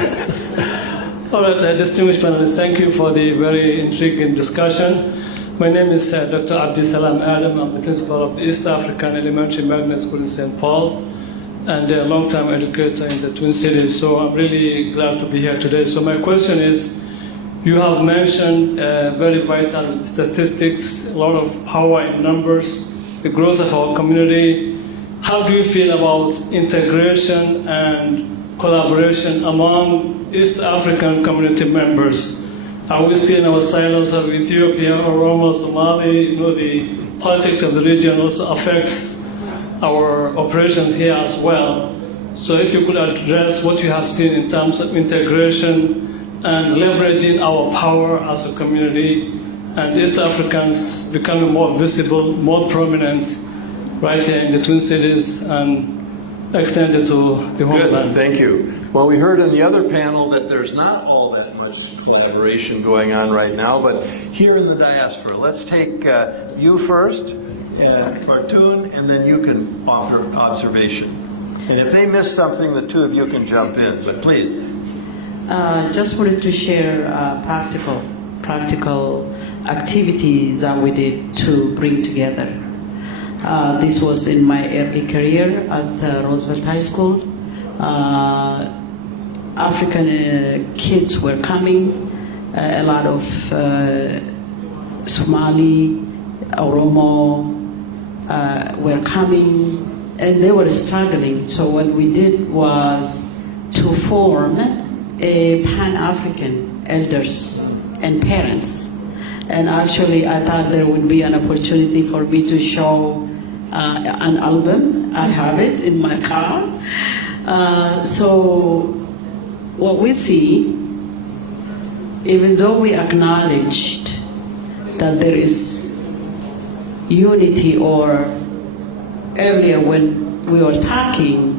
All right, distinguished panelists, thank you for the very intriguing discussion. My name is Dr. Abdi Salam Adam. I'm the principal of the East African Elementary Magnet School in St. Paul and a long-time educator in the Twin Cities. So I'm really glad to be here today. So my question is, You have mentioned very vital statistics, a lot of power in numbers, the growth of our community. How do you feel about integration and collaboration among East African community members? Are we still in our silos of Ethiopia, Oromo, Somali? You know, the politics of the region also affects our operations here as well. So if you could address what you have seen in terms of integration and leveraging our power as a community, and East Africans becoming more visible, more prominent right here in the Twin Cities and extended to the homeland. Good, thank you. Well, we heard in the other panel that there's not all that much collaboration going on right now, but here in the diaspora, let's take you first, Fortune, and then you can offer observation. And if they miss something, the two of you can jump in, but please. Just wanted to share practical activities that we did to bring together. This was in my early career at Roosevelt High School. African kids were coming, a lot of Somali, Oromo were coming, and they were struggling. So what we did was to form a Pan-African elders and parents. And actually, I thought there would be an opportunity for me to show an album. I have it in my car. So what we see, even though we acknowledged that there is unity, or earlier when we were talking,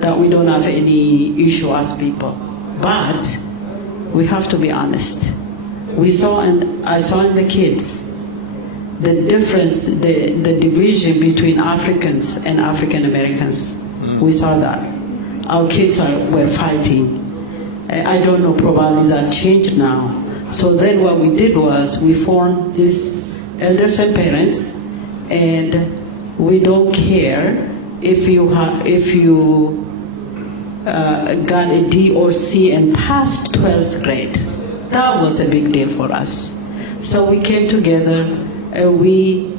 that we don't have any issue as people, but we have to be honest. I saw in the kids the difference, the division between Africans and African Americans. We saw that. Our kids were fighting. I don't know, probably that changed now. So then what we did was we formed these elders and parents, and we don't care if you got a D or C and passed 12th grade. That was a big deal for us. So we came together and we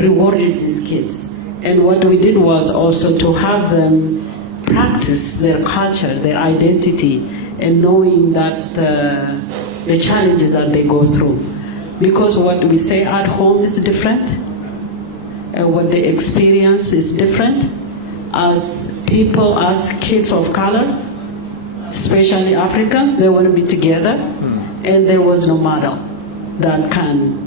rewarded these kids. And what we did was also to have them practice their culture, their identity, and knowing that the challenges that they go through. Because what we say at home is different, and what they experience is different. As people, as kids of color, especially Africans, they want to be together, and there was no model that can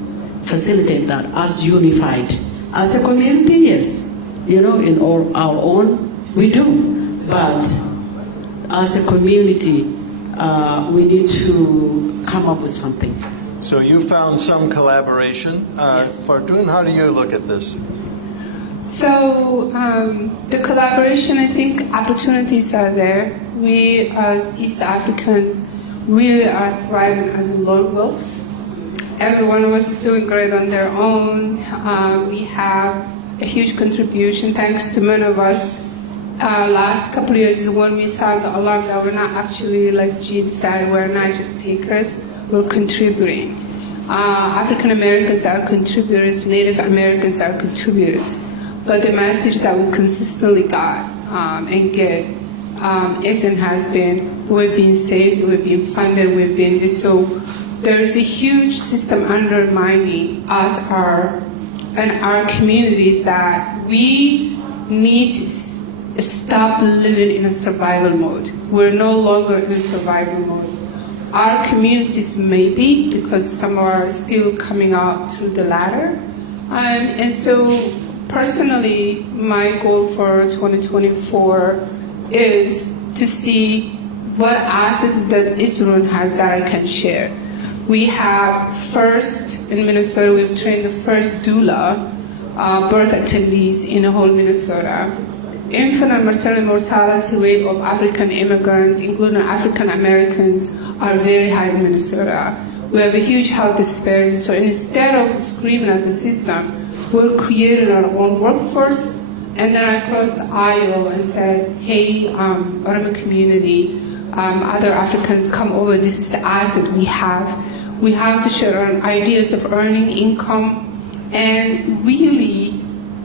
facilitate that as unified. As a community, yes, in our own, we do, but as a community, we need to come up with something. So you found some collaboration. Yes. Fortune, how do you look at this? So the collaboration, I think opportunities are there. We as East Africans really are thriving as lone wolves. Every one of us is doing great on their own. We have a huge contribution thanks to many of us. Last couple of years when we sound the alarm that we're not actually, like Jean said, we're not just takers, we're contributing. African Americans are contributors, Native Americans are contributors. But the message that we consistently got and get is and has been, we've been saved, we've been funded, we've been this. So there's a huge system undermining us and our communities that we need to stop living in a survival mode. We're no longer in a survival mode. Our communities may be, because some are still coming out through the ladder. And so personally, my goal for 2024 is to see what assets that Israel has that I can share. We have first, in Minnesota, we've trained the first doula, birth attendees in the whole Minnesota. Infant and maternal mortality rate of African immigrants, including African Americans, are very high in Minnesota. We have a huge health disparity, so instead of screaming at the system, we're creating our own workforce. And then I crossed the aisle and said, hey, Oromo community, other Africans come over. This is the asset we have. We have to share our ideas of earning income, and really,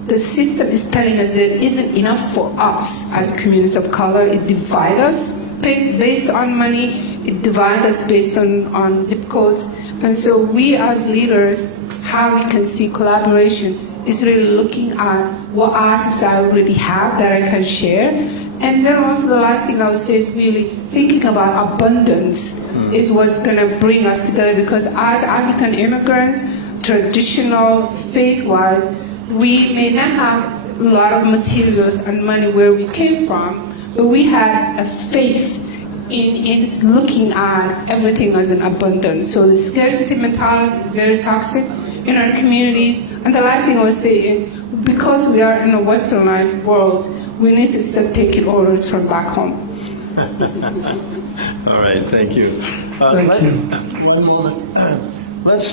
the system is telling us there isn't enough for us as communities of color. It divides us based on money. It divides us based on zip codes. And so we as leaders, how we can see collaboration is really looking at what assets I already have that I can share. And then also the last thing I would say is really thinking about abundance is what's going to bring us together, because as African immigrants, traditional faith-wise, we may not have a lot of materials and money where we came from, but we had a faith in looking at everything as an abundance. So the scarcity mentality is very toxic in our communities. And the last thing I would say is, because we are in a westernized world, we need to start taking orders from back home. All right, thank you. Thank you. One moment. Let's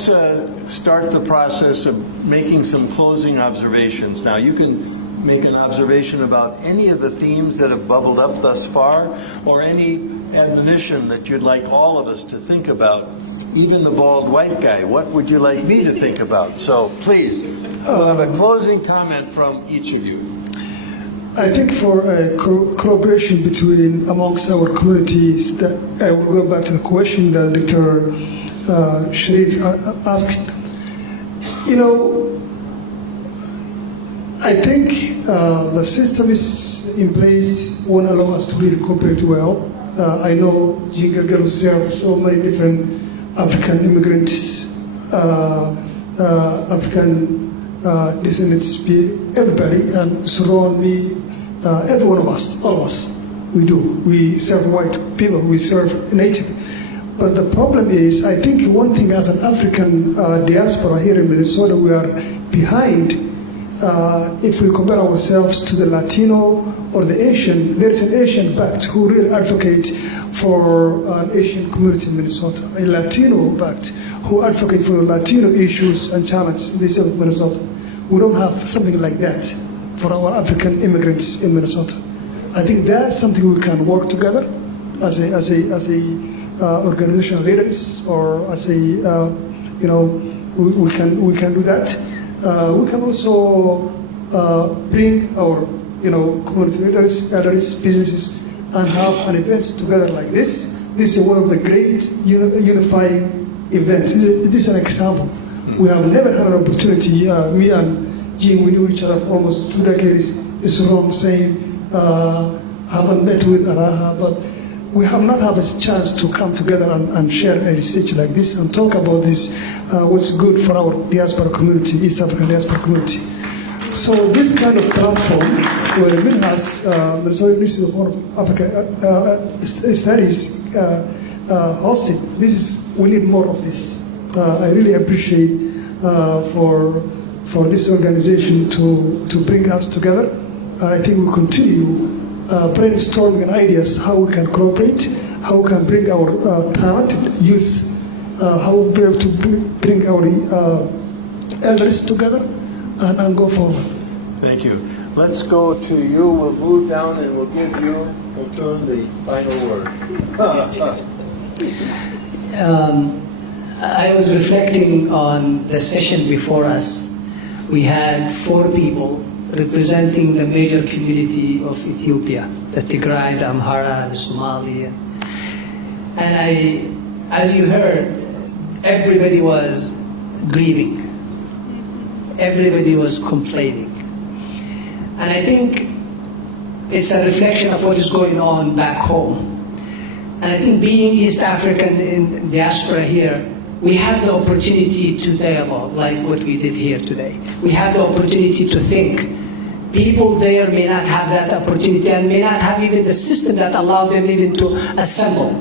start the process of making some closing observations. Now, you can make an observation about any of the themes that have bubbled up thus far, or any admonition that you'd like all of us to think about. Even the bald white guy, what would you like me to think about? So please, we'll have a closing comment from each of you. I think for cooperation between amongst our communities, that I will go back to the question that Dr. Sharif asked. You know, I think the system is in place won't allow us to really cooperate well. I know Jingle Girl served so many different African immigrants, African descendants, everybody, and surround me, every one of us, all of us, we do. We serve white people, we serve native. But the problem is, I think one thing as an African diaspora here in Minnesota, we are behind. If we compare ourselves to the Latino or the Asian, there's an Asian Pact who really advocates for an Asian community in Minnesota, a Latino Pact who advocates for Latino issues and challenges in the state of Minnesota. We don't have something like that for our African immigrants in Minnesota. I think that's something we can work together as a organizational leaders, or as a you know, we can do that. We can also bring our community leaders, elders, businesses, and have an events together like this. This is one of the great unifying events. This is an example. We have never had an opportunity. Me and Jim, we knew each other for almost 2 decades. It's around the same. Haven't met with Araha, but we have not had a chance to come together and share a research like this and talk about this, what's good for our diaspora community, East African diaspora community. So this kind of platform, where MNIHAS, Minnesota Institute of Africa Studies, hosted, we need more of this. I really appreciate for this organization to bring us together. I think we'll continue brainstorming ideas how we can cooperate, how we can bring our talented youth, how we'll be able to bring our elders together and go forward. Thank you. Let's go to you. We'll move down and we'll give you, Otun, the final word. I was reflecting on the session before us. We had 4 people representing the major community of Ethiopia, the Tigray, the Amhara, the Somali. And as you heard, everybody was grieving. Everybody was complaining. And I think it's a reflection of what is going on back home. And I think being East African in diaspora here, we have the opportunity to dialogue like what we did here today. We have the opportunity to think. People there may not have that opportunity and may not have even the system that allow them even to assemble.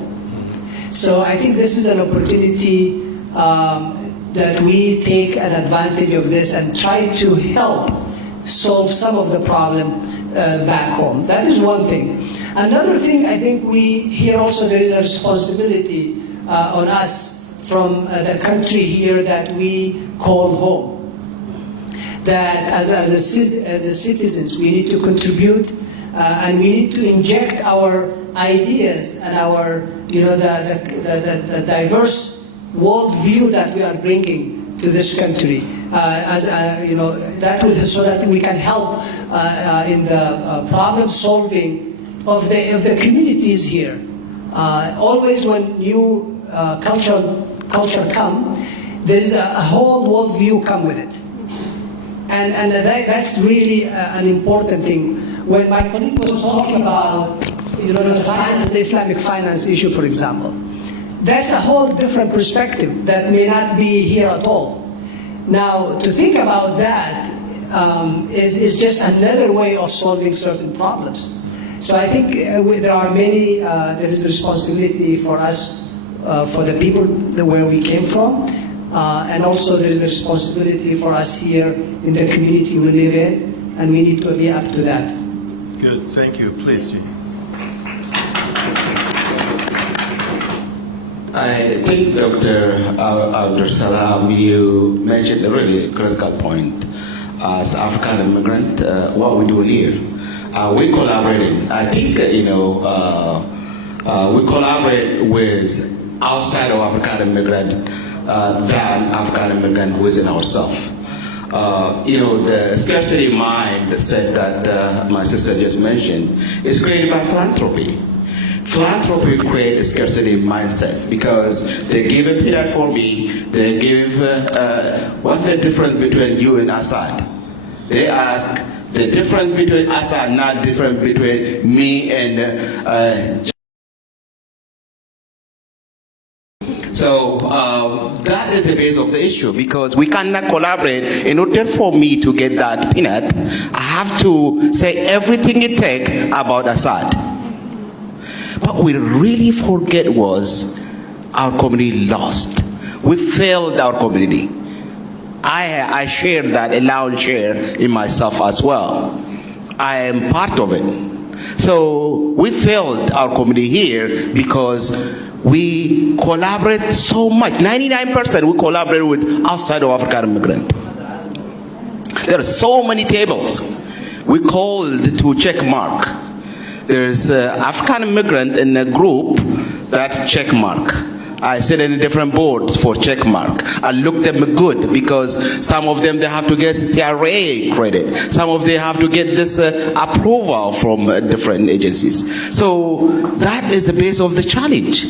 So I think this is an opportunity that we take an advantage of this and try to help solve some of the problem back home. That is one thing. Another thing, I think here also there is a responsibility on us from the country here that we call home. That as a citizens, we need to contribute and we need to inject our ideas and our, the diverse worldview that we are bringing to this country, that will, so that we can help in the problem solving of the communities here. Always when new culture come, there's a whole worldview come with it. And that's really an important thing. When my colleague was talking about the Islamic finance issue, for example, that's a whole different perspective that may not be here at all. Now, to think about that is just another way of solving certain problems. So I think there are many, there is a responsibility for us, for the people where we came from, and also there is a responsibility for us here in the community we live in, and we need to be up to that. Good, thank you. Please, Jean. I think, Dr. Abdul Salam, you mentioned a really critical point. As African immigrant, what we do here, we collaborating. I think, we collaborate with outside of African immigrant than African immigrant within ourselves. The scarcity mind that said that my sister just mentioned is created by philanthropy. Philanthropy creates a scarcity mindset because they give a peanut for me, they give, what's the difference between you and Assad? They ask the difference between Assad, not difference between me and So that is the base of the issue, because we cannot collaborate. In order for me to get that peanut, I have to say everything it takes about Assad. What we really forget was our community lost. We failed our community. I share that, a loud share in myself as well. I am part of it. So we failed our community here because we collaborate so much. 99% we collaborate with outside of African immigrant. There are so many tables. We called to check mark. There's African immigrant in a group that's check mark. I sit in a different boards for check mark. I look them good because some of them they have to get CRA credit. Some of them have to get this approval from different agencies. So that is the base of the challenge.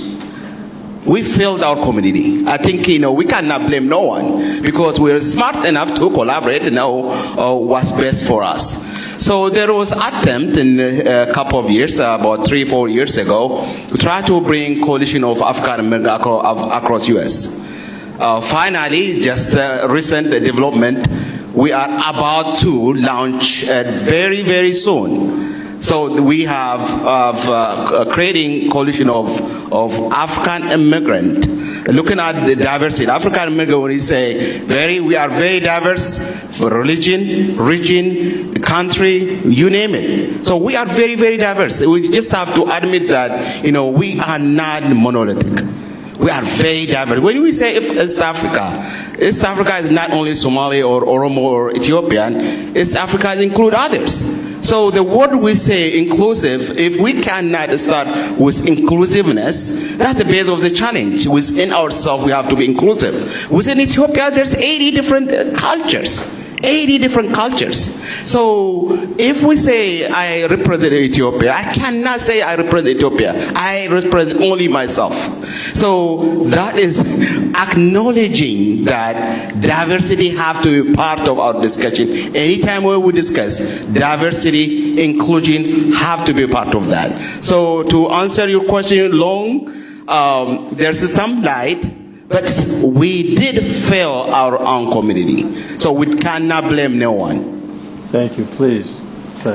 We failed our community. I think we cannot blame no one because we're smart enough to collaborate and know what's best for us. So there was attempt in a couple of years, about 3-4 years ago, to try to bring coalition of African Americans across U.S. Finally, just recent development, we are about to launch very, very soon. So we have creating coalition of African immigrant, looking at the diversity. African immigrant, when we say we are very diverse for religion, region, country, you name it. So we are very, very diverse. We just have to admit that, we are not monolithic. We are very diverse. When we say East Africa is not only Somali or Oromo or Ethiopian. East Africa include others. So the word we say inclusive, if we cannot start with inclusiveness, that's the base of the challenge. Within ourselves, we have to be inclusive. Within Ethiopia, there's 80 different cultures. 80 different cultures. So if we say I represent Ethiopia, I cannot say I represent Ethiopia. I represent only myself. So that is acknowledging that diversity have to be part of our discussion. Anytime we discuss diversity, inclusion have to be part of that. So to answer your question long, there's some light. But we did fail our own community. So we cannot blame no one. Thank you. Please say.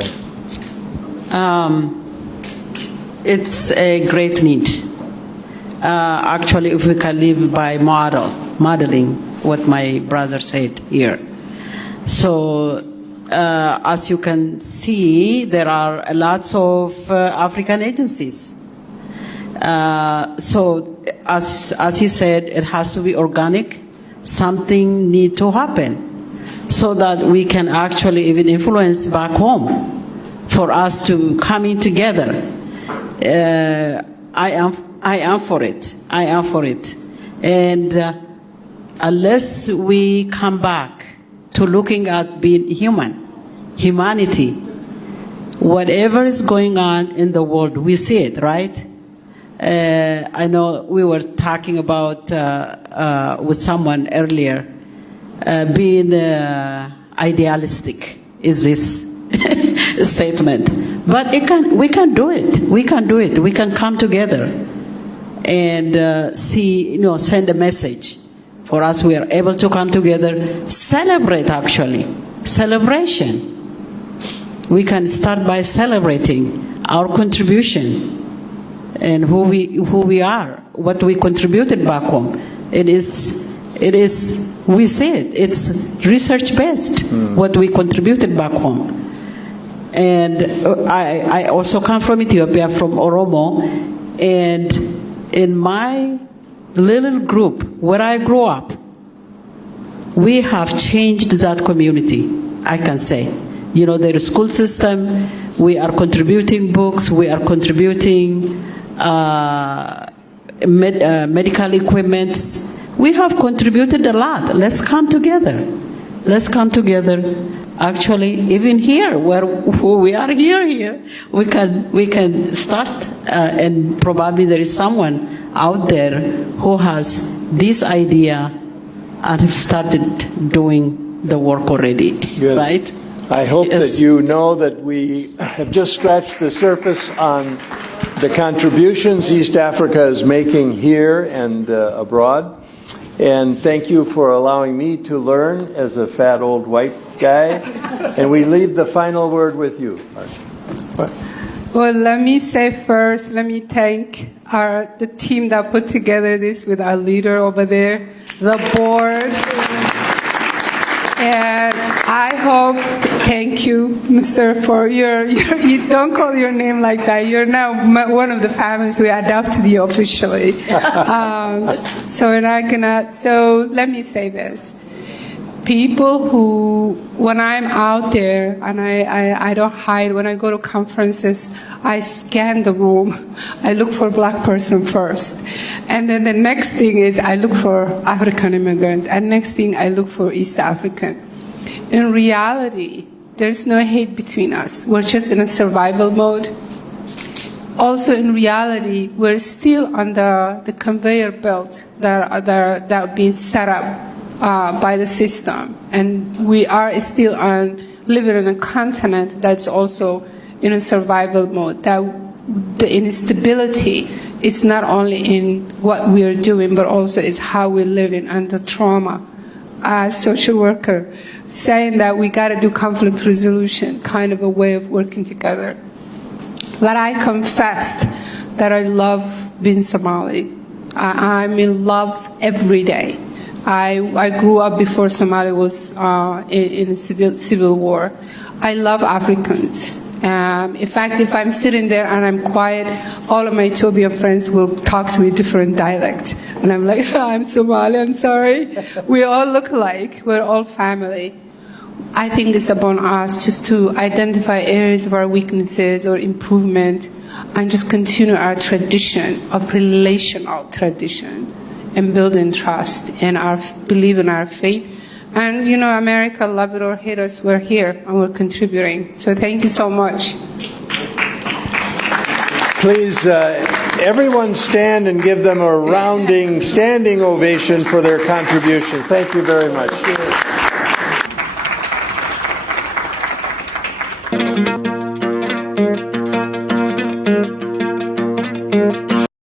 It's a great need. Actually, if we can live by modeling what my brother said here. So, as you can see, there are lots of African agencies. So, as he said, it has to be organic. Something need to happen so that we can actually even influence back home for us to come in together. I am for it. I am for it. And unless we come back to looking at being humanity, whatever is going on in the world, we see it, right? I know we were talking about with someone earlier, being idealistic is this statement. But we can do it. We can do it. We can come together and send a message. For us, we are able to come together, celebrate actually, celebration. We can start by celebrating our contribution and who we are, what we contributed back home. It is, we say it, it's research-based, what we contributed back home. And I also come from Ethiopia, from Oromo, and in my little group where I grew up, we have changed that community, I can say. You know, their school system, we are contributing books, we are contributing medical equipments. We have contributed a lot. Let's come together. Let's come together. Actually, even here, where we are here, we can start, and probably there is someone out there who has this idea and have started doing the work already. Good. Right? I hope Yes. that you know that we have just scratched the surface on the contributions East Africa is making here and abroad. And thank you for allowing me to learn as a fat old white guy. And we leave the final word with you. Well, let me say first, let me thank the team that put together this with our leader over there, the board. And I hope, thank you, Mr. for you don't call your name like that. You're now one of the families we adopted you officially. So let me say this. People who, when I'm out there, and I don't hide, when I go to conferences, I scan the room. I look for black person first. And then the next thing is I look for African immigrant. And next thing I look for East African. In reality, there's no hate between us. We're just in a survival mode. Also, in reality, we're still on the conveyor belt that are being set up by the system, and we are still living in a continent that's also in a survival mode. That the instability is not only in what we are doing, but also is how we're living under trauma. As social worker, saying that we got to do conflict resolution, kind of a way of working together. But I confess that I love being Somali. I'm in love every day. I grew up before Somalia was in a civil war. I love Africans. In fact, if I'm sitting there and I'm quiet, all of my Ethiopian friends will talk to me different dialect. And I'm like, I'm Somali, I'm sorry. We all look alike. We're all family. I think it's upon us just to identify areas of our weaknesses or improvement and just continue our tradition of relational tradition and building trust and believe in our faith. And, you know, America, love it or hate us, we're here and we're contributing. So thank you so much. Please, everyone stand and give them a standing ovation for their contribution. Thank you very much.